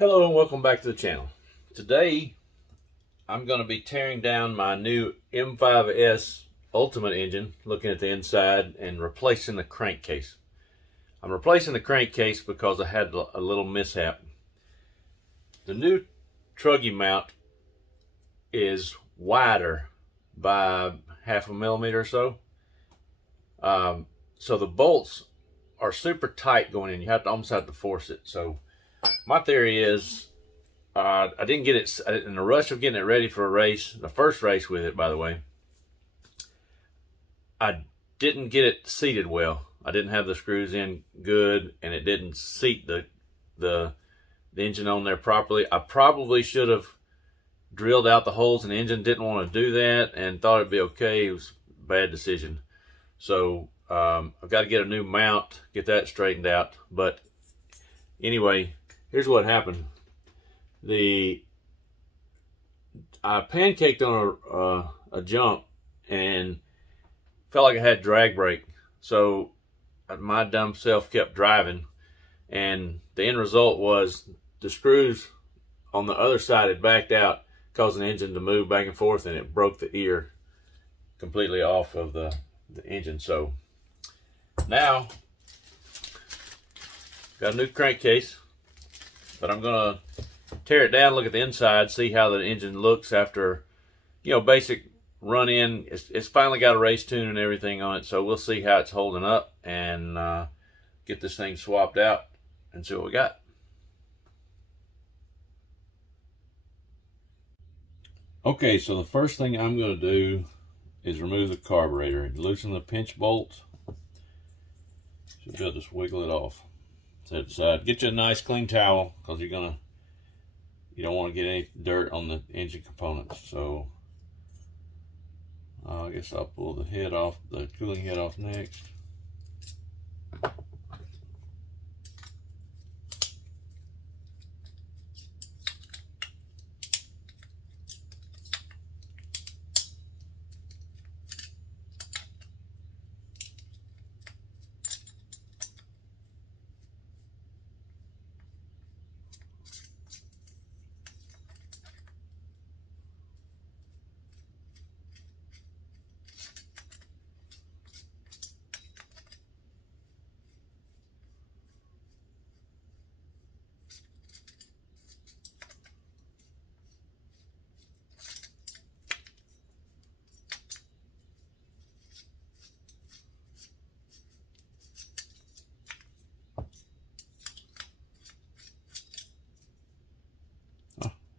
Hello and welcome back to the channel. Today I'm going to be tearing down my new M5S Ultimate engine, looking at the inside and replacing the crankcase. I'm replacing the crankcase because I had a little mishap. The new truggy mount is wider by 0.5 millimeter or so. So the bolts are super tight going in. You almost have to force it. So my theory is I didn't get it in the rush of getting it ready for a race, the first race with it, by the way. I didn't get it seated well. I didn't have the screws in good, and it didn't seat the engine on there properly. I probably should have drilled out the holes in the engine. Didn't want to do that and thought it'd be okay. It was a bad decision. So I've got to get a new mount, get that straightened out. But anyway, here's what happened. I pancaked on a jump and felt like I had drag brake. So my dumb self kept driving, and the end result was the screws on the other side had backed out, causing the engine to move back and forth, and it broke the ear completely off of the engine. So now got a new crankcase, but I'm gonna tear it down, look at the inside, see how the engine looks after, basic run in. It's finally got a race tune and everything on it, so we'll see how it's holding up and get this thing swapped out and see what we got. Okay, so the first thing I'm going to do is remove the carburetor. Loosen the pinch bolt. So you'll just wiggle it off. Set it aside. Get you a nice clean towel, because you don't want to get any dirt on the engine components. So I guess I'll pull the head off, the cooling head off next.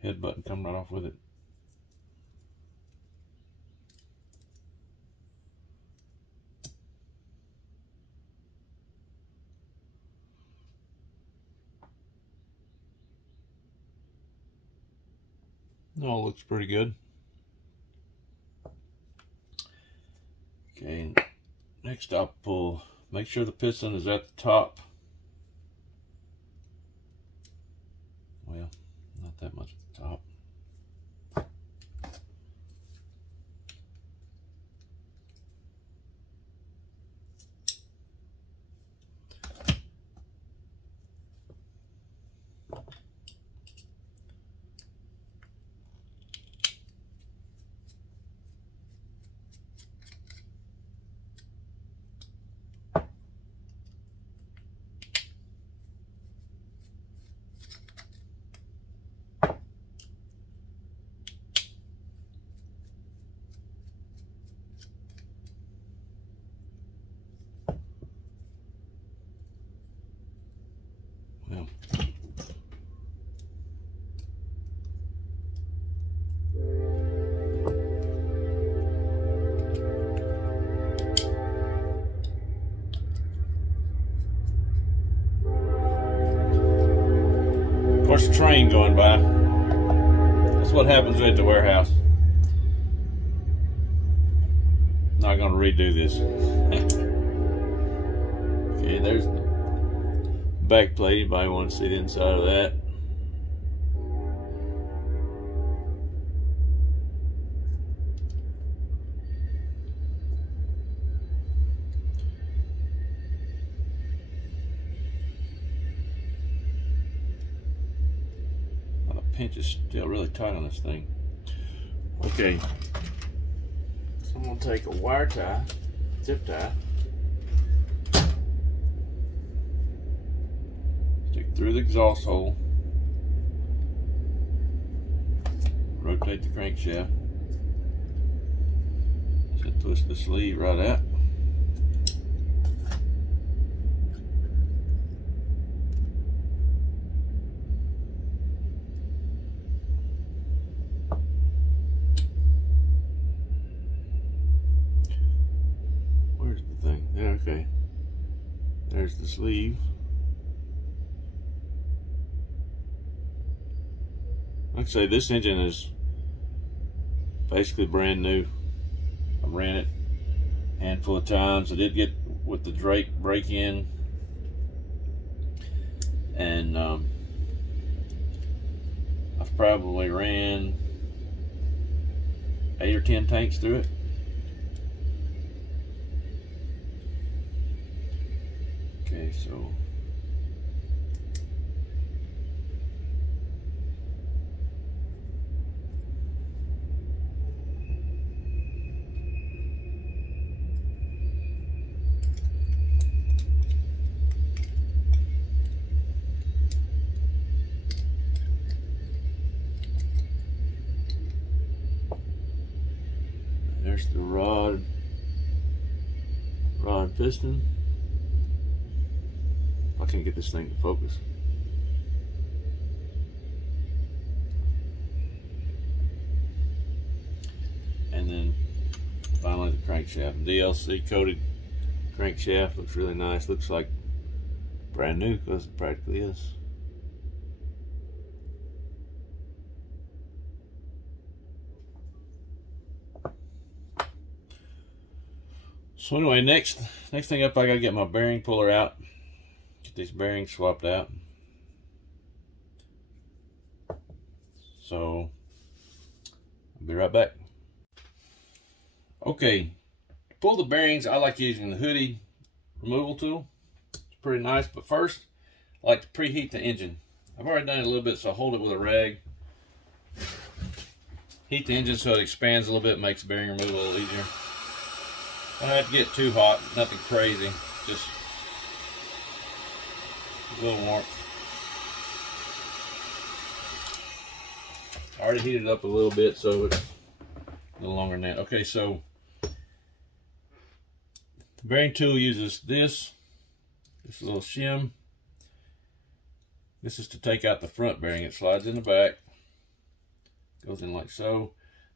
Head button come right off with it. Oh, looks pretty good. Okay, next I'll make sure the piston is at the top. Well, not that much at the top. Well, of course, a train going by. That's what happens at the warehouse. Not going to redo this. Okay, there's the back plate. Anybody want to see the inside of that? pinch is still really tight on this thing. Okay, so I'm gonna take a wire tie, zip tie, stick through the exhaust hole, rotate the crankshaft, just twist the sleeve right out. Okay, there's the sleeve. Like I say, this engine is basically brand new. I ran it a handful of times. I did get with the Drake break-in, and I've probably ran 8 or 10 tanks through it. Okay, so there's the rod piston. I can't get this thing to focus. And then finally the crankshaft. DLC coated crankshaft, looks really nice. Looks like brand new because it practically is. So anyway, next thing up, I gotta get my bearing puller out. Get these bearings swapped out. So I'll be right back. Okay, to pull the bearings, I like using the hoodie removal tool. It's pretty nice, but first I like to preheat the engine. I've already done it a little bit, so I hold it with a rag. Heat the engine so it expands a little bit, makes bearing removal a little easier. Don't have to get too hot, nothing crazy, just a little warmth. I already heated it up a little bit, so it's a little longer than that. Okay, so the bearing tool uses this little shim. This is to take out the front bearing. It slides in the back, goes in like so.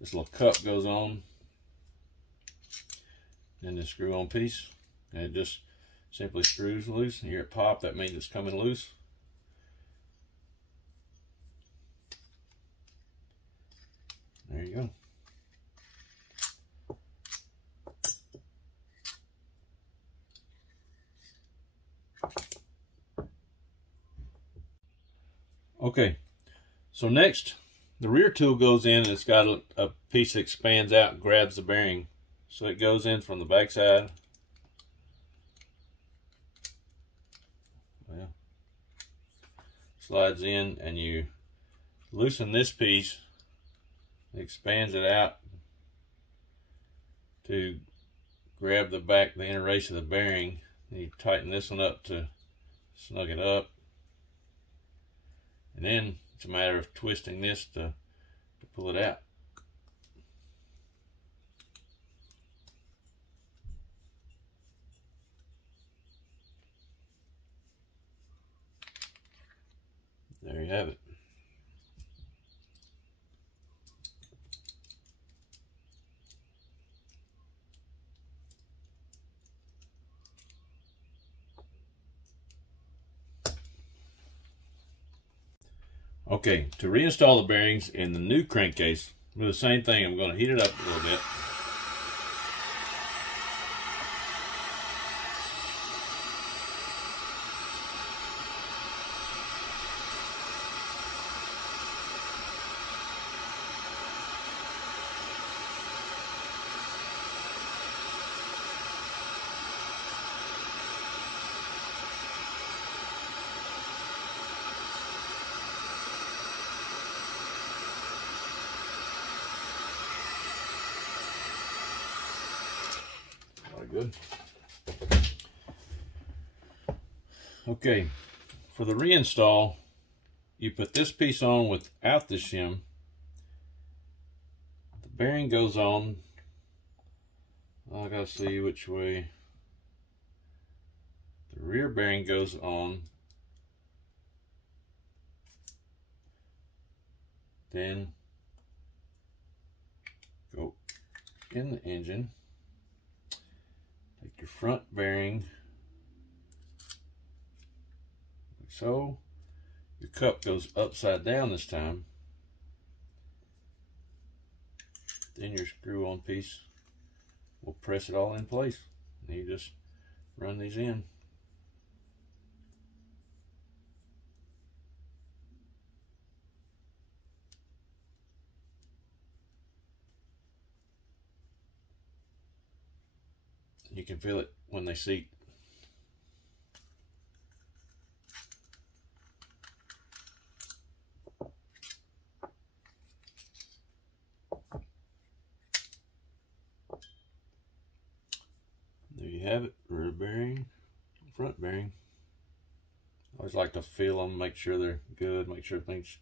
This little cup goes on, then the screw-on piece, and it just simply screws loose. And you hear it pop, that means it's coming loose. There you go. Okay, so next, the rear tool goes in and it's got a piece that expands out and grabs the bearing. So it goes in from the back side. Well, slides in and you loosen this piece. It expands it out to grab the back, the inner race of the bearing. And you tighten this one up to snug it up. And then it's a matter of twisting this to pull it out. There you have it. Okay, to reinstall the bearings in the new crankcase, do the same thing. I'm going to heat it up a little bit. good. Okay, for the reinstall, you put this piece on without the shim. The bearing goes on. I gotta see which way. The rear bearing goes on. Then go in the engine. Take your front bearing. Like so. Your cup goes upside down this time. Then your screw-on piece will press it all in place. And you just run these in. You can feel it when they seat. There you have it, rear bearing, front bearing. I always like to feel them, make sure they're good, make sure everything's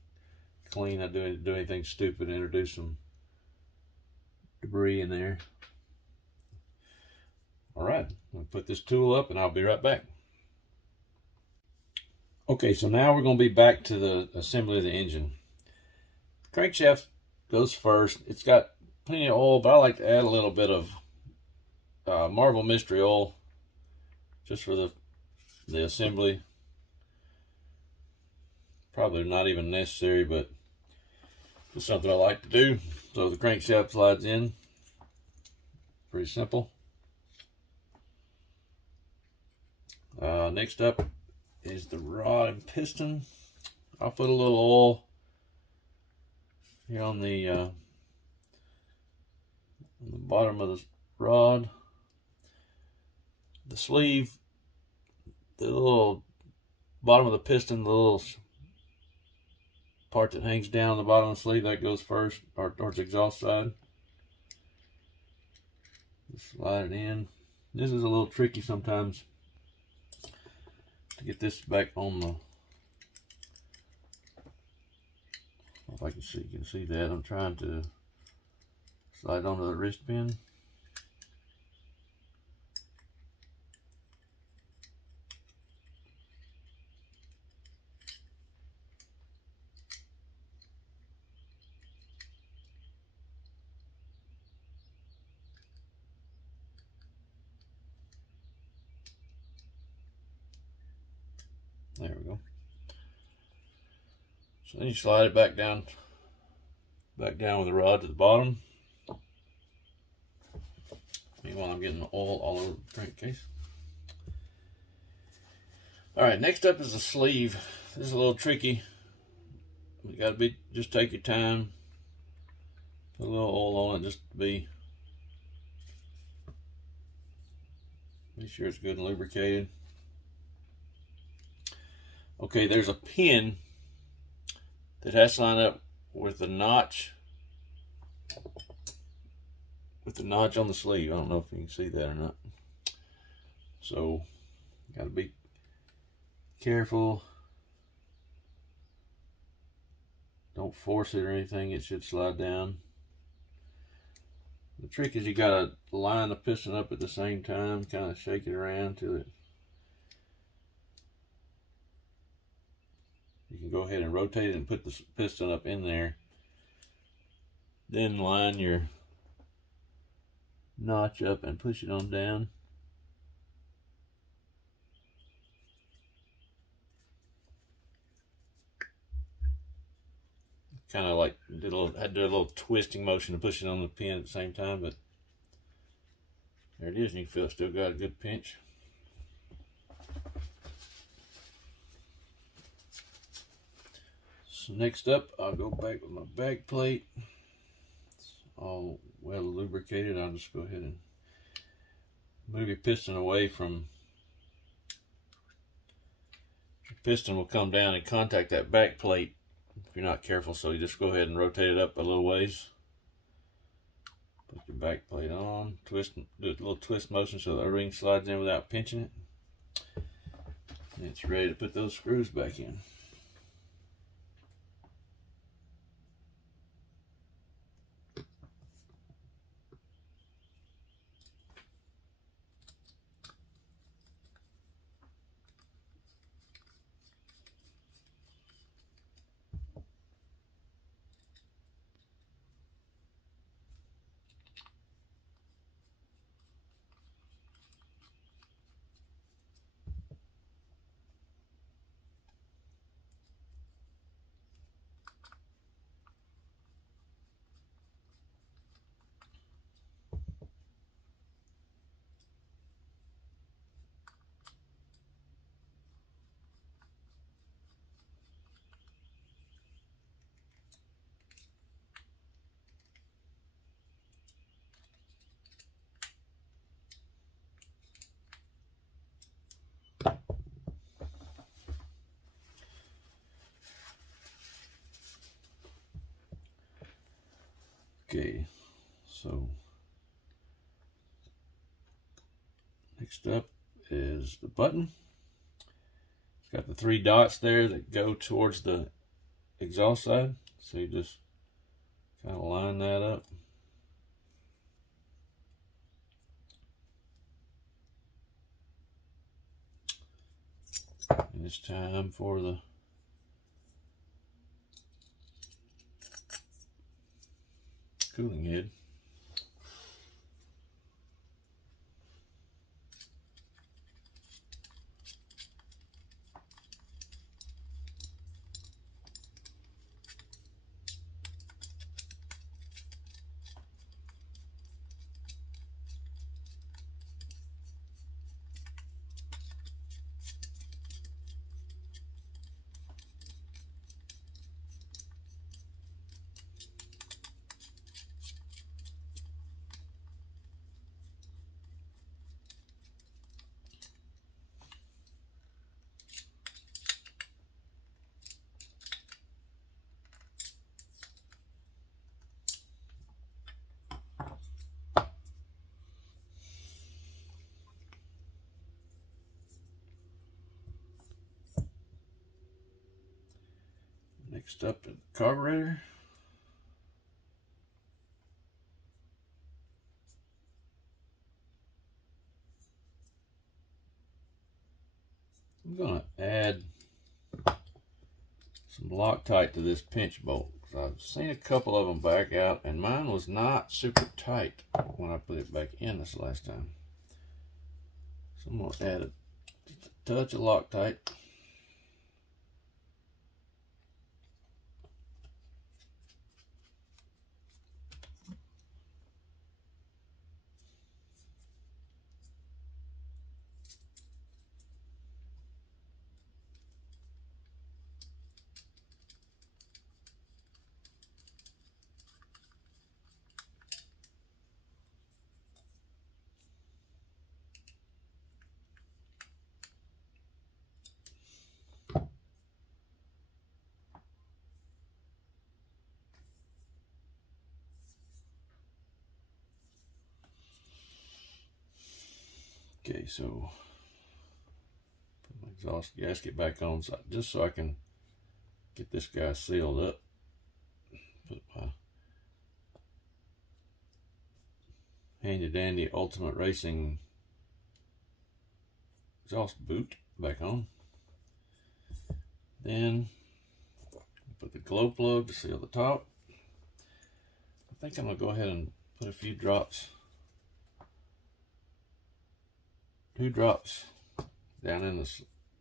clean. I don't do anything stupid, introduce some debris in there. All right, I'll put this tool up and I'll be right back. Okay, so now we're going to be back to the assembly of the engine. The crankshaft goes first. It's got plenty of oil, but I like to add a little bit of Marvel Mystery Oil just for the assembly. Probably not even necessary, but it's something I like to do. So the crankshaft slides in. Pretty simple. Next up is the rod and piston. I'll put a little oil here on the bottom of the rod. The sleeve, the little bottom of the piston, the little part that hangs down the bottom of the sleeve, that goes first, or towards the exhaust side. Just slide it in. This is a little tricky sometimes to get this back on the, if I can see, you can see that. I'm trying to slide onto the wrist pin. There we go. So then you slide it back down with the rod to the bottom. Meanwhile, I'm getting the oil all over the crankcase. All right, next up is the sleeve. This is a little tricky. You gotta just take your time. Put a little oil on it just to be sure it's good and lubricated. Okay, there's a pin that has to line up with the notch, on the sleeve. I don't know if you can see that or not. So, gotta be careful. Don't force it or anything. It should slide down. The trick is you gotta line the piston up at the same time, kind of shake it around till it. You can go ahead and rotate it and put the piston up in there. Then line your notch up and push it on down. Kind of like had to do a little twisting motion to push it on the pin at the same time, but there it is, and you can feel it still got a good pinch. So next up, I'll go back with my back plate. It's all well lubricated. I'll just go ahead and move your piston away from. The piston will come down and contact that back plate if you're not careful, so you just go ahead and rotate it up a little ways. Put your back plate on, twist, do a little twist motion so the ring slides in without pinching it. And it's ready to put those screws back in. Okay, so next up is the button. It's got the 3 dots there that go towards the exhaust side. So you just kind of line that up. And it's time for the cooling head. Next up is the carburetor. I'm going to add some Loctite to this pinch bolt. I've seen a couple of them back out, and mine was not super tight when I put it back in this last time. So I'm going to add a touch of Loctite. Okay, so put my exhaust gasket back on just so I can get this guy sealed up. Put my handy dandy Ultimate Racing exhaust boot back on. Then put the glow plug to seal the top. I think I'm gonna go ahead and put a few drops, 2 drops down in the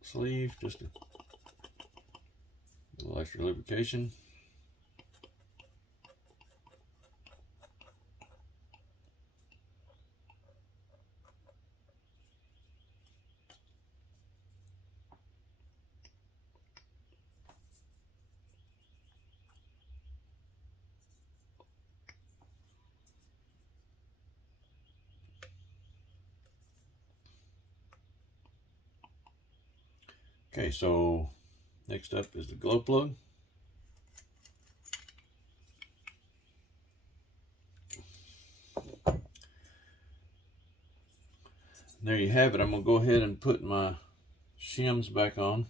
sleeve, just a little extra lubrication. Okay, so next up is the glow plug. there you have it. I'm going to go ahead and put my shims back on.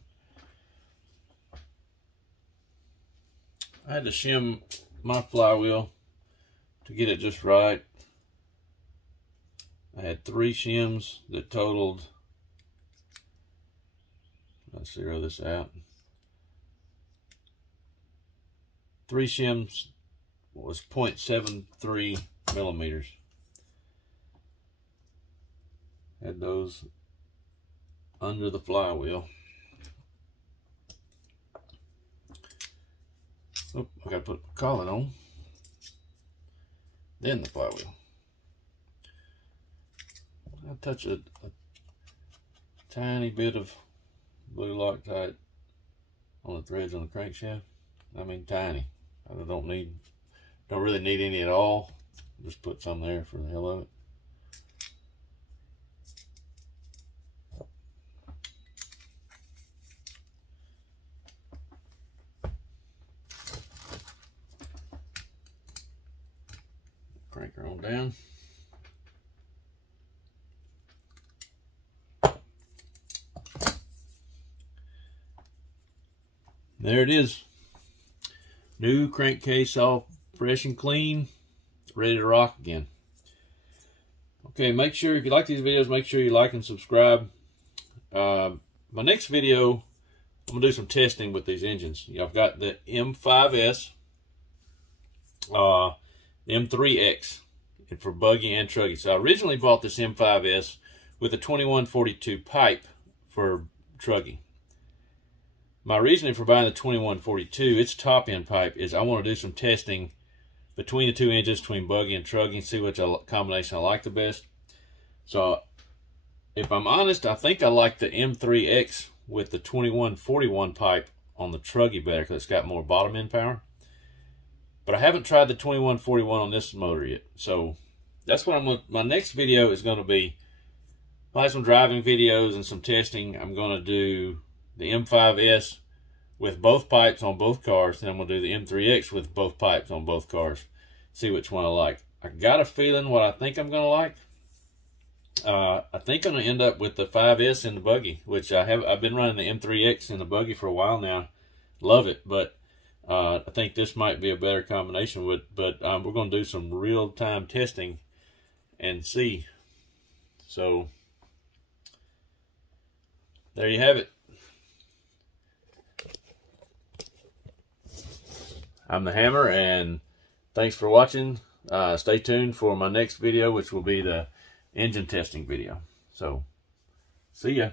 I had to shim my flywheel to get it just right. I had 3 shims that totaled, let's zero this out. 3 shims was 0.73 millimeters. Had those under the flywheel. Oh, I gotta put the collet on, then the flywheel. I'll touch a tiny bit of blue Loctite on the threads on the crankshaft. I mean tiny. I don't really need any at all. Just put some there for the hell of it. Crank her on down. There it is. New crankcase, all fresh and clean, ready to rock again. Okay, make sure, if you like these videos, make sure you like and subscribe. My next video, I'm going to do some testing with these engines. I've got the M5S, the M3X, for buggy and truggy. So I originally bought this M5S with a 2142 pipe for truggy. My reasoning for buying the 2142, its top end pipe, is I want to do some testing between the 2 engines, between buggy and truggy, and see which combination I like the best. So, if I'm honest, I think I like the M3X with the 2141 pipe on the truggy better because it's got more bottom end power. But I haven't tried the 2141 on this motor yet. So, that's what my next video is going to be. I'll have some driving videos and some testing. I'm going to do the M5S with both pipes on both cars. Then I'm going to do the M3X with both pipes on both cars. See which one I like. I got a feeling what I think I'm going to like. I think I'm going to end up with the 5S in the buggy, which I've been running the M3X in the buggy for a while now. Love it, but I think this might be a better combination. But we're going to do some real-time testing and see. So, there you have it. I'm the Hammer, and thanks for watching. Stay tuned for my next video, which will be the engine testing video. So, see ya.